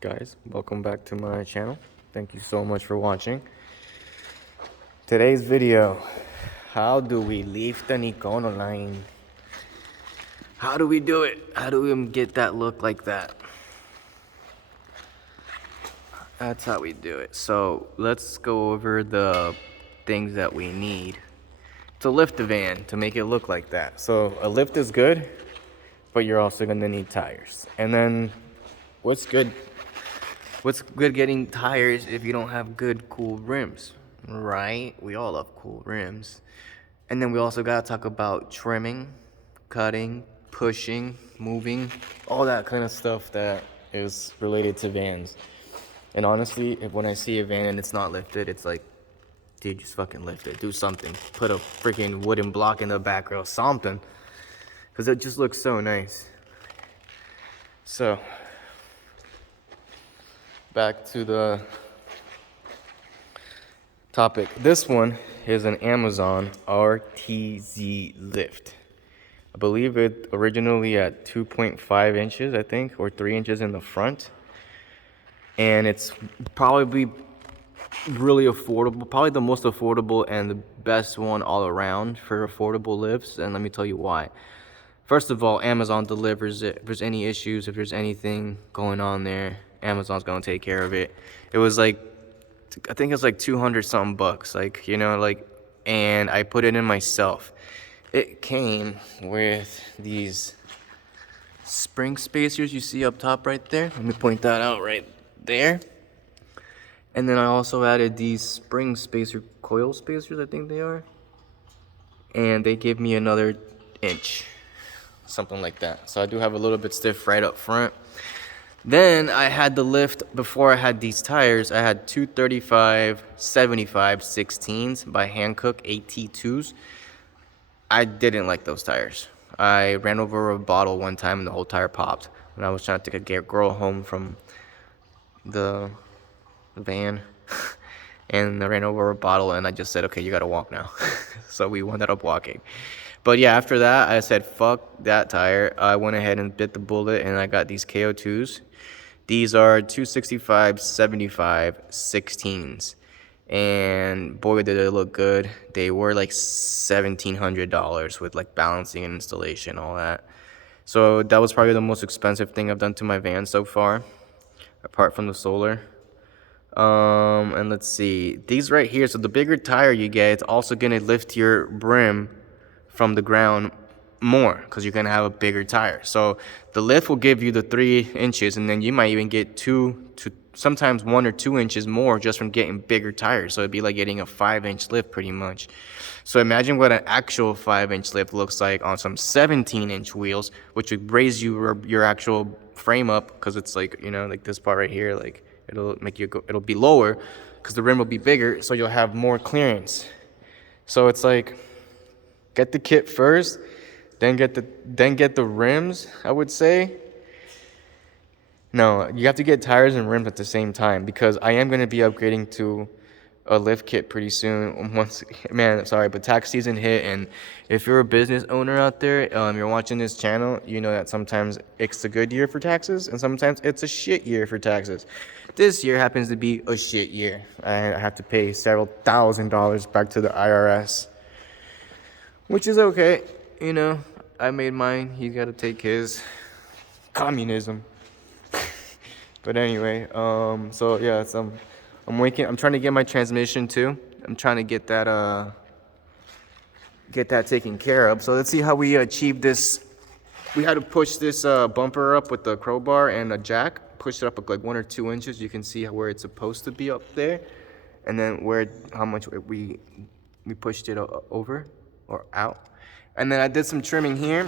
Guys, welcome back to my channel. Thank you so much for watching. Today's video, how do we lift an Econoline? How do we do it? How do we get that look like that? That's how we do it. So let's go over the things that we need to lift the van to make it look like that. So a lift is good, but you're also gonna need tires. And then what's good getting tires if you don't have good cool rims, right? We all love cool rims. And then we also gotta talk about trimming, cutting, pushing, moving, all that kind of stuff that is related to vans. And honestly, when I see a van and it's not lifted, it's like, dude, just fucking lift it. Do something. Put a freaking wooden block in the back or something. Because it just looks so nice. So, back to the topic. This one is an Amazon RTZ lift. I believe it originally at 2.5 inches, I think, or 3 inches in the front. And it's probably really affordable, probably the most affordable and the best one all around for affordable lifts. And let me tell you why. First of all, Amazon delivers it. If there's any issues, if there's anything going on there, Amazon's gonna take care of it. It was like, I think it's like 200 something bucks, like, you know, like, and I put it in myself. It came with these spring spacers you see up top right there. Let me point that out right there. And then I also added these spring spacer, coil spacers, I think they are. And they gave me another inch, something like that. So I do have a little bit stiff right up front. Then I had the lift, before I had these tires, I had 235 75 16s by Hankook AT2s. I didn't like those tires. I ran over a bottle one time and the whole tire popped when I was trying to take a girl home from the van. And I ran over a bottle and I just said, okay, you gotta walk now. So we ended up walking. But yeah, after that, I said, fuck that tire. I went ahead and bit the bullet and I got these KO2s. These are 265 75 16s. And boy, did they look good. They were like $1,700 with like balancing and installation, all that. So that was probably the most expensive thing I've done to my van so far, apart from the solar. And let's see, these right here, so the bigger tire you get, it's also gonna lift your brim from the ground more because you're gonna have a bigger tire. So the lift will give you the 3 inches, and then you might even get 2 to sometimes 1 or 2 inches more just from getting bigger tires. So it'd be like getting a 5-inch lift pretty much. So imagine what an actual 5-inch lift looks like on some 17-inch wheels, which would raise your actual frame up, because it's like, you know, like this part right here, like it'll make you go, it'll be lower because the rim will be bigger, so you'll have more clearance. So it's like, get the kit first, then get the rims, I would say. No, you have to get tires and rims at the same time, because I am going to be upgrading to a lift kit pretty soon. Man, sorry, but tax season hit, and if you're a business owner out there, you're watching this channel, you know that sometimes it's a good year for taxes and sometimes it's a shit year for taxes. This year happens to be a shit year. I have to pay several $1,000s back to the IRS, which is okay, you know. I made mine, he's got to take his. Communism. But anyway, so yeah, I'm trying to get my transmission too. I'm trying to get that taken care of. So let's see how we achieve this. We had to push this bumper up with the crowbar and a jack. Push it up like 1 or 2 inches. You can see where it's supposed to be up there, and then how much we pushed it over or out. And then I did some trimming here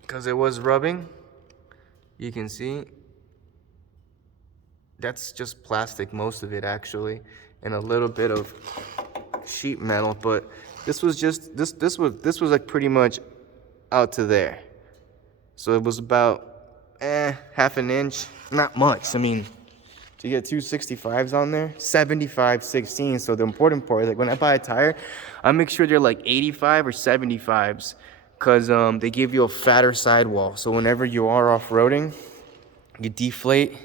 because it was rubbing. You can see that's just plastic, most of it actually, and a little bit of sheet metal. But this was just this was like pretty much out to there. So it was about half an inch, not much. I mean, to get 265s on there, 75 16. So the important part is, like, when I buy a tire, I make sure they're like 85 or 75s, because they give you a fatter sidewall. So whenever you are off-roading, you deflate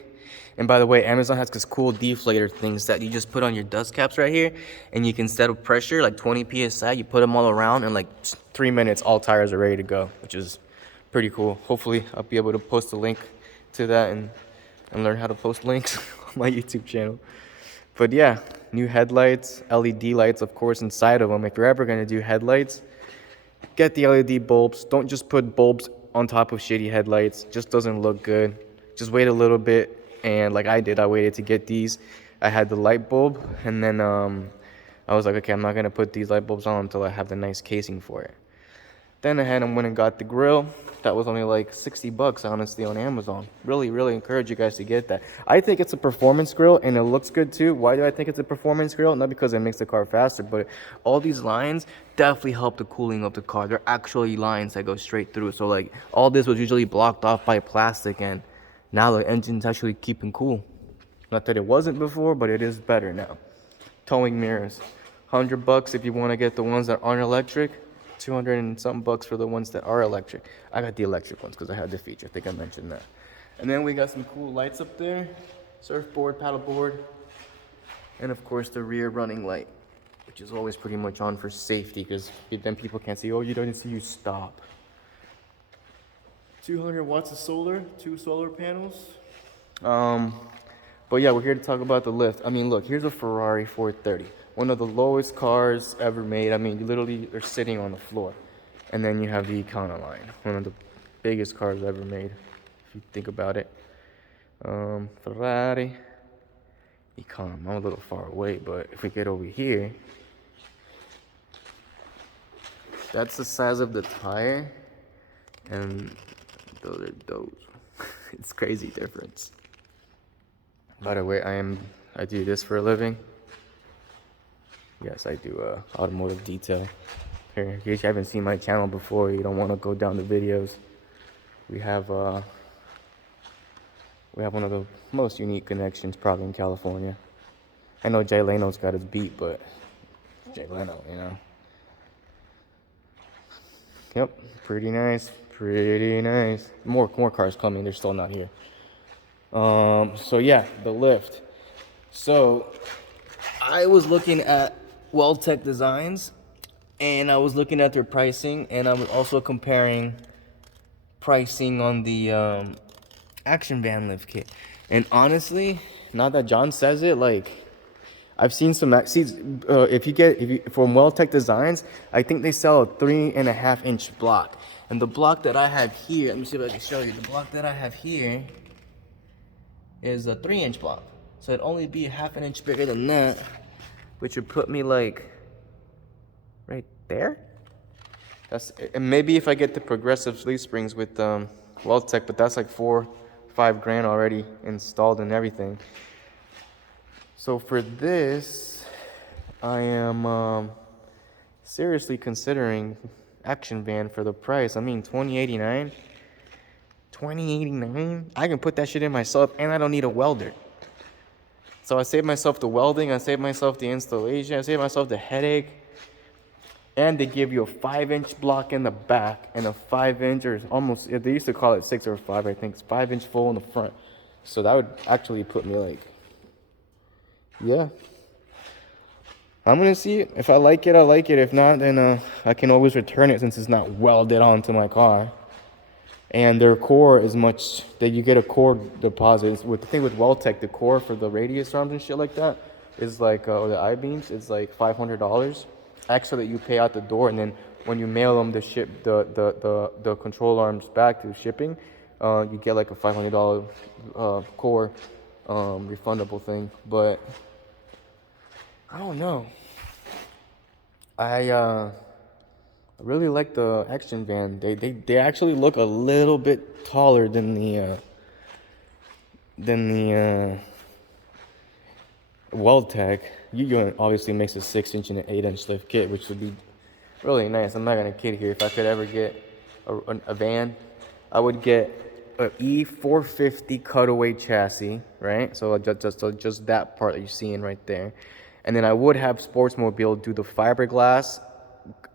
And by the way, Amazon has this cool deflator things that you just put on your dust caps right here, and you can set a pressure like 20 psi. You put them all around, and like 3 minutes, all tires are ready to go, which is pretty cool. Hopefully, I'll be able to post a link to that and learn how to post links on my YouTube channel. But yeah, new headlights, LED lights, of course, inside of them. If you're ever gonna do headlights, get the LED bulbs. Don't just put bulbs on top of shitty headlights. Just doesn't look good. Just wait a little bit, and like I did, I waited to get these. I had the light bulb, and then I was like, okay, I'm not gonna put these light bulbs on until I have the nice casing for it. Then I had and went and got the grill. That was only like 60 bucks, honestly, on Amazon. Really, really encourage you guys to get that. I think it's a performance grill, and it looks good too. Why do I think it's a performance grill? Not because it makes the car faster, but all these lines definitely help the cooling of the car. They're actually lines that go straight through. So like all this was usually blocked off by plastic, and now the engine's actually keeping cool. Not that it wasn't before, but it is better now. Towing mirrors, 100 bucks if you want to get the ones that aren't electric. 200 and something bucks for the ones that are electric. I got the electric ones because I had the feature. I think I mentioned that. And then we got some cool lights up there. Surfboard, paddleboard. And of course the rear running light, which is always pretty much on for safety because then people can't see, oh, you don't see you stop. 200 watts of solar, 2 solar panels. But yeah, we're here to talk about the lift. I mean, look, here's a Ferrari 430. One of the lowest cars ever made. I mean, literally, they're sitting on the floor. And then you have the Econoline, one of the biggest cars ever made, if you think about it. Ferrari, Econ. I'm a little far away, but if we get over here, that's the size of the tire, and those are those. It's crazy difference. By the way, I do this for a living. Yes, I do automotive detail. Here, in case you haven't seen my channel before, you don't want to go down the videos. We have one of the most unique connections probably in California. I know Jay Leno's got his beat, but Jay Leno, you know. Yep, pretty nice, pretty nice. More cars coming. They're still not here. So yeah, the lift. So I was looking at Well-Tech Designs, and I was looking at their pricing, and I was also comparing pricing on the Action Van lift kit. And honestly, now that John says it, like I've seen some seats. If you from Well-Tech Designs, I think they sell a 3.5-inch block. And the block that I have here, let me see if I can show you. The block that I have here is a 3-inch block. So it'd only be 1/2 inch bigger than that, which would put me like right there. And maybe if I get the progressive leaf springs with Well-Tech, but that's like $4-5 grand already installed and everything. So for this, I am seriously considering Action Van for the price. I mean, $20.89. $20.89. I can put that shit in myself, and I don't need a welder. So I saved myself the welding, I saved myself the installation, I saved myself the headache. And they give you a 5-inch block in the back and a 5-inch, or almost, they used to call it 6 or 5, I think. It's 5-inch full in the front. So that would actually put me like, yeah. I'm gonna see it. If I like it, I like it. If not, then I can always return it since it's not welded onto my car. And their core is much, that you get a core deposit. With the thing with Well-Tech, the core for the radius arms and shit like that is like, or the I-beams, is like $500 extra that you pay out the door. And then when you mail them the control arms back to shipping, you get like a $500 core refundable thing. But I don't know. I really like the Action Van. They actually look a little bit taller than the Well-Tech. You obviously makes a 6-inch and an 8-inch lift kit, which would be really nice. I'm not gonna kid here. If I could ever get a van, I would get an E150 cutaway chassis, right? So just that part that you're seeing right there, and then I would have Sportsmobile do the fiberglass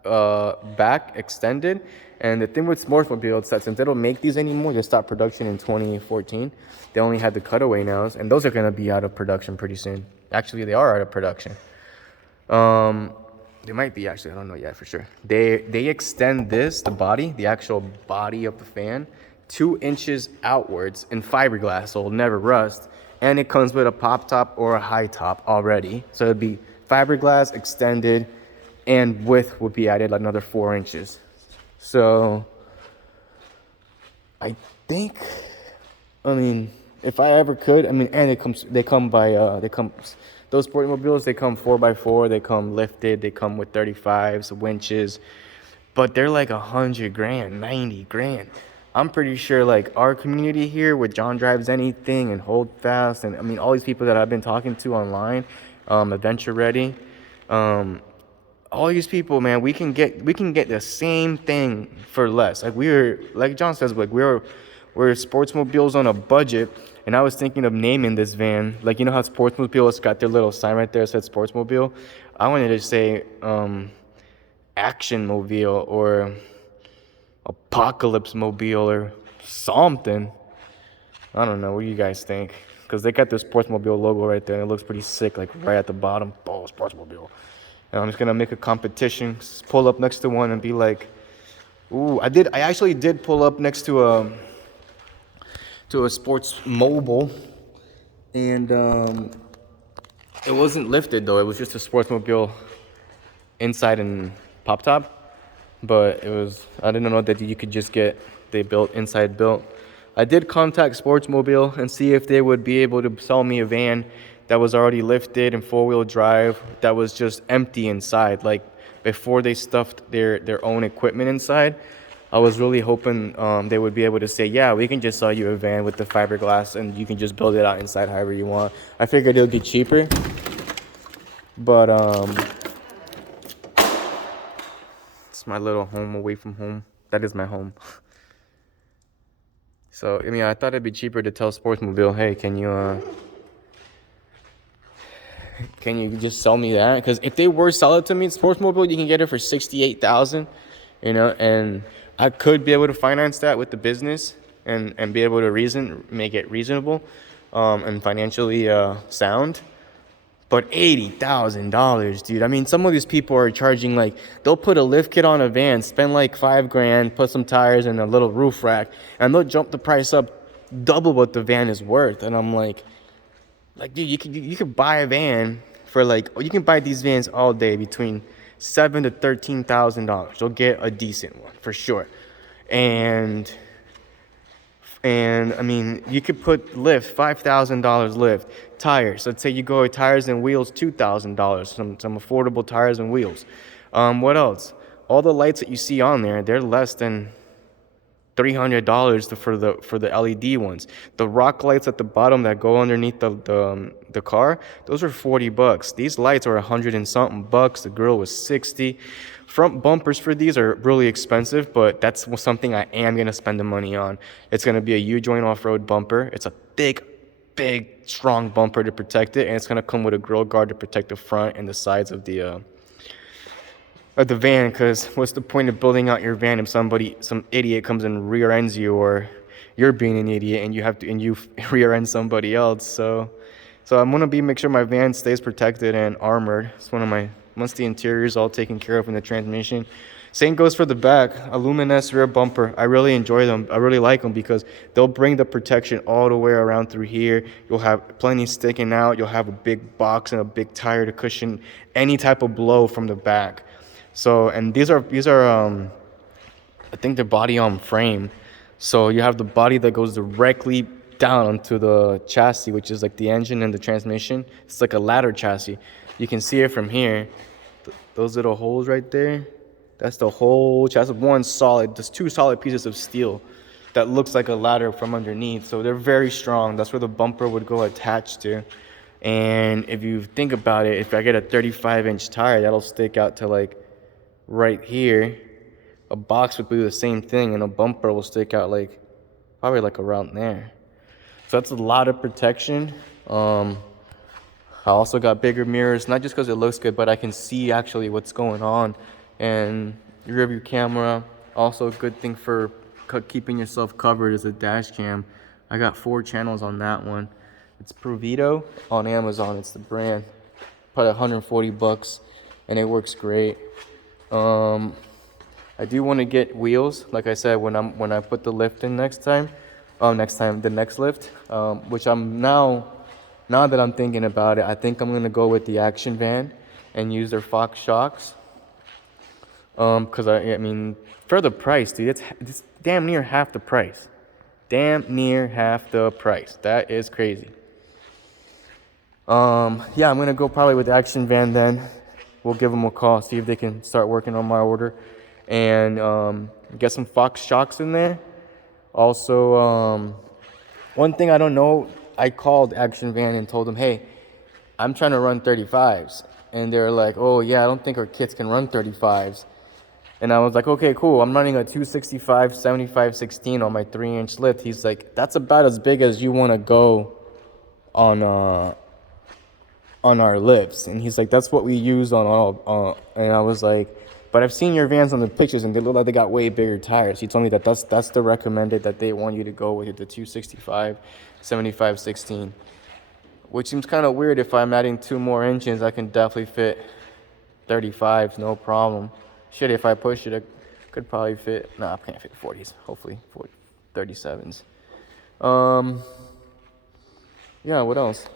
back extended. And the thing with Sportsmobile is that since they don't make these anymore, they stopped production in 2014. They only had the cutaway nails, and those are going to be out of production pretty soon. Actually, they are out of production. They might be, actually, I don't know yet for sure. They extend this, the body, the actual body of the fan, 2 inches outwards in fiberglass, so it'll never rust. And it comes with a pop top or a high top already. So it'd be fiberglass extended, and width would be added another 4 inches. So I think, I mean, if I ever could, I mean, and those Sportmobiles, they come 4x4, they come lifted, they come with 35s, winches, but they're like 100 grand, 90 grand. I'm pretty sure like our community here with John Drives Anything and Hold Fast, and I mean, all these people that I've been talking to online, Adventure Ready, all these people, man, we can get the same thing for less. Like John says, like we're Sportsmobiles on a budget. And I was thinking of naming this van, like, you know how Sportsmobile has got their little sign right there that said Sportsmobile? I wanted to say Action Mobile or Apocalypse Mobile or something. I don't know. What do you guys think? Because they got their Sportsmobile logo right there, and it looks pretty sick, like right at the bottom. Oh, Sportsmobile. And I'm just going to make a competition, pull up next to one and be like, ooh, I actually did pull up next to a Sports Mobile, and it wasn't lifted though. It was just a Sportsmobile inside and pop top, but I didn't know that you could just get inside built. I did contact Sportsmobile and see if they would be able to sell me a van that was already lifted and 4-wheel drive that was just empty inside, like before they stuffed their own equipment inside. I was really hoping they would be able to say, yeah, we can just sell you a van with the fiberglass and you can just build it out inside however you want. I figured it would be cheaper. But it's my little home away from home. That is my home. So, I mean, I thought it'd be cheaper to tell Sportsmobile, hey, can you just sell me that? Because if they were sell it to me, Sportsmobile, you can get it for $68,000, you know, and I could be able to finance that with the business and be able to make it reasonable and financially sound. But $80,000, dude. I mean, some of these people are charging like, they'll put a lift kit on a van, spend like $5,000, put some tires and a little roof rack, and they'll jump the price up double what the van is worth. And I'm like, dude, you could buy a van for like, you can buy these vans all day between $7,000 to $13,000. You'll get a decent one for sure. And I mean, you could put lift, $5,000 lift, tires. Let's say you go with tires and wheels, $2,000. Some affordable tires and wheels. What else? All the lights that you see on there, they're less than $300 for the LED ones. The rock lights at the bottom that go underneath the car, those are $40. These lights are $100 and something bucks. The grill was $60. Front bumpers for these are really expensive, but that's something I am gonna spend the money on. It's gonna be a U-joint off-road bumper. It's a thick, big, strong bumper to protect it, and it's gonna come with a grill guard to protect the front and the sides of the van, because what's the point of building out your van if some idiot comes and rear ends you, or you're being an idiot and you rear end somebody else. So I'm gonna make sure my van stays protected and armored. It's once the interior is all taken care of in the transmission. Same goes for the back, a luminous rear bumper. I really enjoy them. I really like them because they'll bring the protection all the way around through here. You'll have plenty sticking out. You'll have a big box and a big tire to cushion any type of blow from the back. So, and these are I think they're body on frame. So you have the body that goes directly down onto the chassis, which is like the engine and the transmission. It's like a ladder chassis. You can see it from here. Those little holes right there, that's the whole chassis. There's 2 solid pieces of steel that looks like a ladder from underneath. So they're very strong. That's where the bumper would go attached to. And if you think about it, if I get a 35-inch tire, that'll stick out to like right here. A box would do the same thing, and a bumper will stick out like probably like around there. So that's a lot of protection. I also got bigger mirrors, not just because it looks good, but I can see actually what's going on and rear view camera. Also, a good thing for keeping yourself covered is a dash cam. I got 4 channels on that one. It's Provito on Amazon. It's the brand. Probably 140 bucks, and it works great. I do want to get wheels, like I said, when I put the lift in the next lift, which I'm now that I'm thinking about it, I think I'm gonna go with the Action Van and use their Fox shocks. Cause I mean, for the price, dude, it's damn near half the price. Damn near half the price. That is crazy. Yeah, I'm gonna go probably with the Action Van then. We'll give them a call, see if they can start working on my order, and get some Fox shocks in there. Also, one thing I don't know, I called Action Van and told them, hey, I'm trying to run 35s, and they're like, oh yeah, I don't think our kits can run 35s. And I was like, okay, cool. I'm running a 265 75 16 on my 3-inch lift. He's like, that's about as big as you want to go on our lifts. And he's like, that's what we use on all. And I was like, but I've seen your vans on the pictures, and they look like they got way bigger tires. He told me that that's the recommended that they want you to go with, the 265 75 16. Which seems kind of weird. If I'm adding 2 more engines, I can definitely fit 35s, no problem. Shit, if I push it, I could probably fit. No, I can't fit 40s. Hopefully, 37s. Yeah, what else?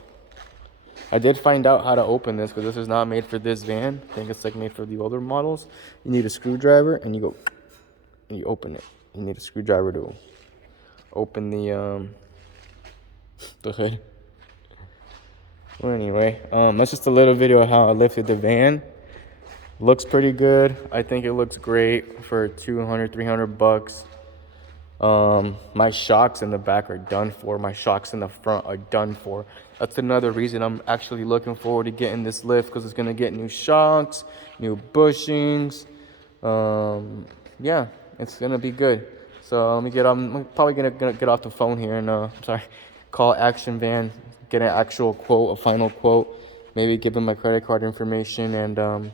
I did find out how to open this, because this is not made for this van. I think it's like made for the older models. You need a screwdriver, and you go and you open it. You need a screwdriver to open the hood. Well, anyway, that's just a little video of how I lifted the van. Looks pretty good. I think it looks great for 200, 300 bucks. My shocks in the back are done for. My shocks in the front are done for. That's another reason I'm actually looking forward to getting this lift, because it's gonna get new shocks, new bushings. Yeah, it's gonna be good. So I'm probably gonna get off the phone here and call Action Van, get an actual quote, a final quote. Maybe give them my credit card information and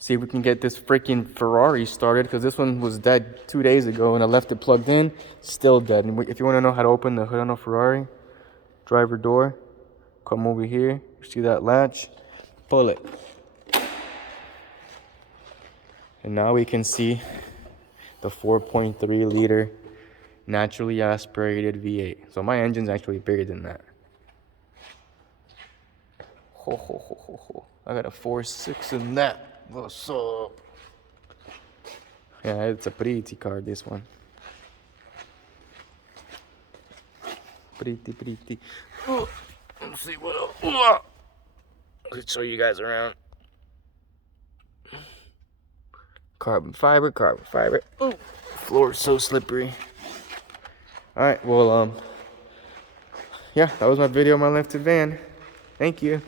see if we can get this freaking Ferrari started, because this one was dead 2 days ago and I left it plugged in, still dead. And if you want to know how to open the hood on a Ferrari, driver door, come over here, see that latch, pull it. And now we can see the 4.3 liter naturally aspirated V8. So my engine's actually bigger than that. Ho, ho, ho, ho, ho. I got a 4.6 in that. What's up? Yeah, it's a pretty car, this one. Pretty. Oh, let's see what else. Oh, let's show you guys around. Carbon fiber. Oh, floor is so slippery. Alright, well, yeah, that was my video on my lifted van. Thank you.